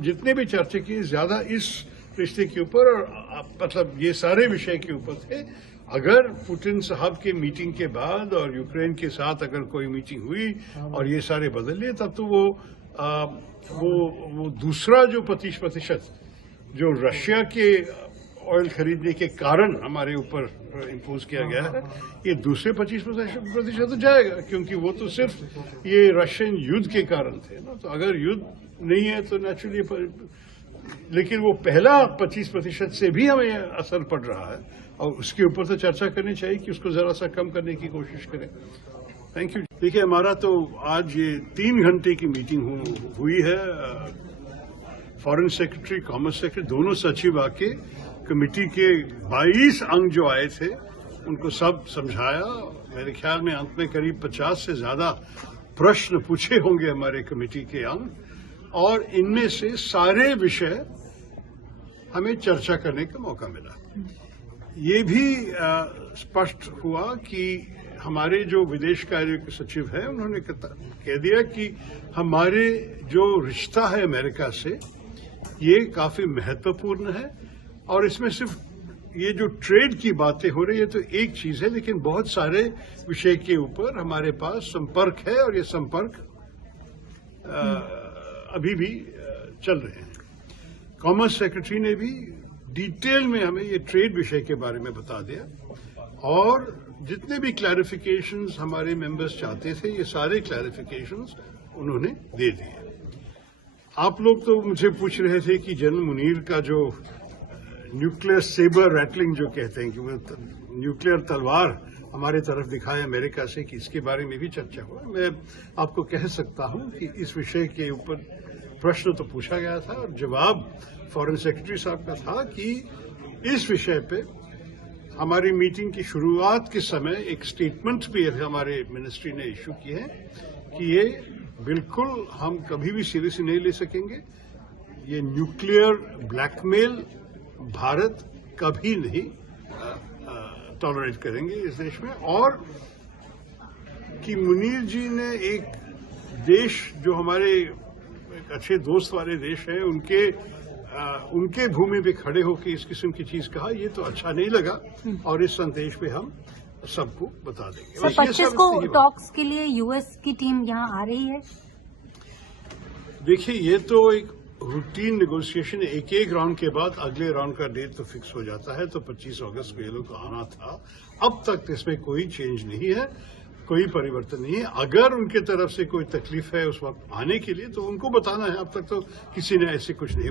जितने भी चर्चा की ज्यादा इस रिश्ते के ऊपर और मतलब ये सारे विषय के ऊपर थे। अगर पुतिन साहब के मीटिंग के बाद और यूक्रेन के साथ अगर कोई मीटिंग हुई और ये सारे बदल लिए तब तो वो दूसरा जो 25% जो रशिया के ऑयल खरीदने के कारण हमारे ऊपर इम्पोज किया गया है, ये दूसरे 25% तो जाएगा, क्योंकि वो तो सिर्फ ये रशियन युद्ध के कारण थे ना। तो अगर युद्ध नहीं है तो नेचुरली, लेकिन वो पहला 25% से भी हमें असर पड़ रहा है और उसके ऊपर तो चर्चा करनी चाहिए कि उसको जरा सा कम करने की कोशिश करें। Thank you. देखिए, हमारा तो आज ये 3 घंटे की मीटिंग हुई है। फॉरेन सेक्रेटरी, कॉमर्स सेक्रेटरी, दोनों सचिव आके कमेटी के 22 अंग जो आए थे उनको सब समझाया। मेरे ख्याल में अंत में करीब 50 से ज्यादा प्रश्न पूछे होंगे हमारे कमेटी के अंग, और इनमें से सारे विषय हमें चर्चा करने का मौका मिला। ये भी स्पष्ट हुआ कि हमारे जो विदेश कार्य के सचिव हैं उन्होंने कह दिया कि हमारे जो रिश्ता है अमेरिका से ये काफी महत्वपूर्ण है, और इसमें सिर्फ ये जो ट्रेड की बातें हो रही है तो एक चीज है, लेकिन बहुत सारे विषय के ऊपर हमारे पास संपर्क है और ये संपर्क अभी भी चल रहे हैं। कॉमर्स सेक्रेटरी ने भी डिटेल में हमें ये ट्रेड विषय के बारे में बता दिया, और जितने भी क्लैरिफिकेशंस हमारे मेंबर्स चाहते थे ये सारे क्लैरिफिकेशंस उन्होंने दे दिए। आप लोग तो मुझे पूछ रहे थे कि जनरल मुनीर का जो न्यूक्लियर सेबर रैटलिंग जो कहते हैं कि वो न्यूक्लियर तलवार हमारे तरफ दिखाए अमेरिका से, कि इसके बारे में भी चर्चा हुआ। मैं आपको कह सकता हूं कि इस विषय के ऊपर प्रश्न तो पूछा गया था और जवाब फॉरेन सेक्रेटरी साहब का था कि इस विषय पे हमारी मीटिंग की शुरुआत के समय एक स्टेटमेंट भी हमारे मिनिस्ट्री ने इश्यू की है कि ये बिल्कुल हम कभी भी सीरियसली नहीं ले सकेंगे। ये न्यूक्लियर ब्लैकमेल भारत कभी नहीं टॉलरेट करेंगे इस देश में, और कि मुनीर जी ने एक देश जो हमारे एक अच्छे दोस्त वाले देश हैं उनके भूमि पे खड़े होकर इस किस्म की चीज कहा, ये तो अच्छा नहीं लगा, और इस संदेश पे हम सबको बता देंगे। सर, 25 को टॉक्स के लिए यूएस की टीम यहाँ आ रही है। देखिए, ये तो एक रूटीन नेगोशिएशन, एक राउंड के बाद अगले राउंड का डेट तो फिक्स हो जाता है। तो 25 अगस्त को ये लोग आना था। अब तक इसमें कोई चेंज नहीं है, कोई परिवर्तन नहीं है। अगर उनके तरफ से कोई तकलीफ है उस वक्त आने के लिए तो उनको बताना है। अब तक तो किसी ने ऐसे कुछ नहीं बताया।